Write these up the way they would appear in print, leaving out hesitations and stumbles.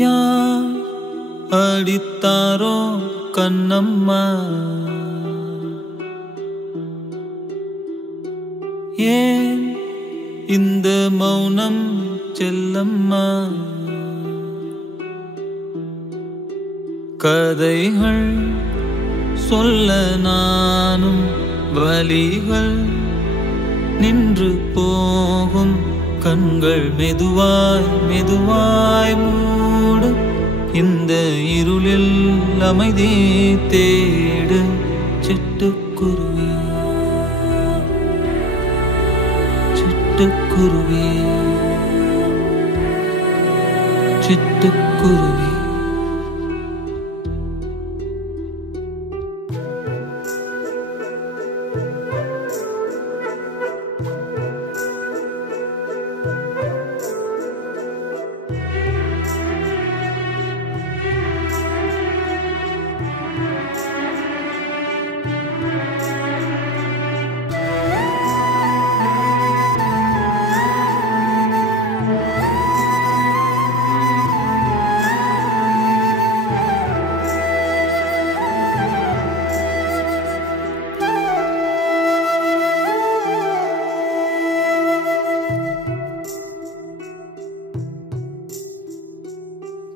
யார் அடித்தாரோ கண்ணம்மா, ஏன் இந்த மௌனம் செல்லம்மா? கதைகள் சொல்ல நானும் வலிகள் நின்று போகும், கண்கள் மெதுவாய் மெதுவாய் மூடு. இந்த இருளில் அமைதி தேடு. சிட்டுக்குருவி சிட்டுக்குருவி சிட்டுக்குருவி.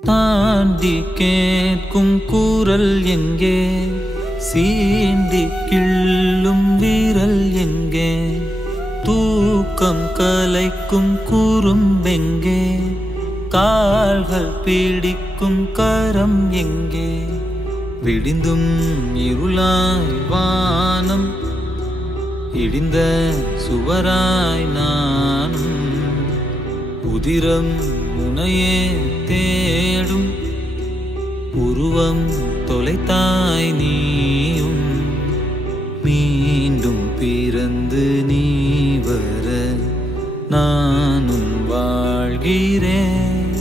தாண்டி கேட்கும் குரல் எங்கே, சீண்டி கிள்ளும் வீரல் எங்கே, தூக்கம் கலைக்கும் குறும்பெங்கே, கால்கள் பிடிக்கும் கரம் எங்கே? விடிந்தும் இருளாய் வானம், இடிந்த சுவராய் நானும், உதிரம் முனையே தேடும், உருவம் தொலைத்தாய் நீயும். மீண்டும் பிறந்து நீ வர நானும் வாழ்கிறேன்.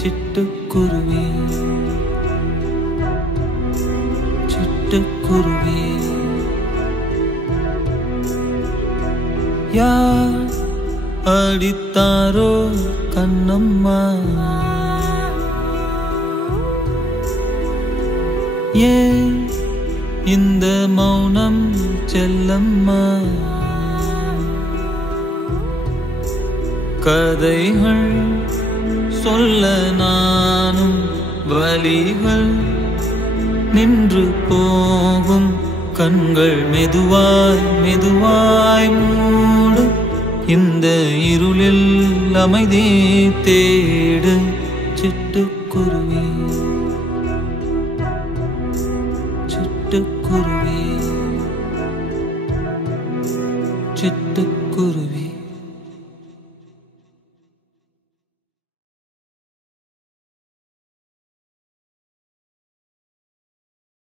சிட்டுக்குருவி சிட்டுக்குருவி. யார் அடித்தாரோ கண்ணம்மா, ஏன் இந்த மௌனம் செல்லம்மா? கதைகள் சொல்ல நானும் வலிகள் நின்று போகும், கண்கள் மெதுவாய் மெதுவாய் மூடு. இந்த இருளில் அமைதி தேடு. சிட்டுக்குருவி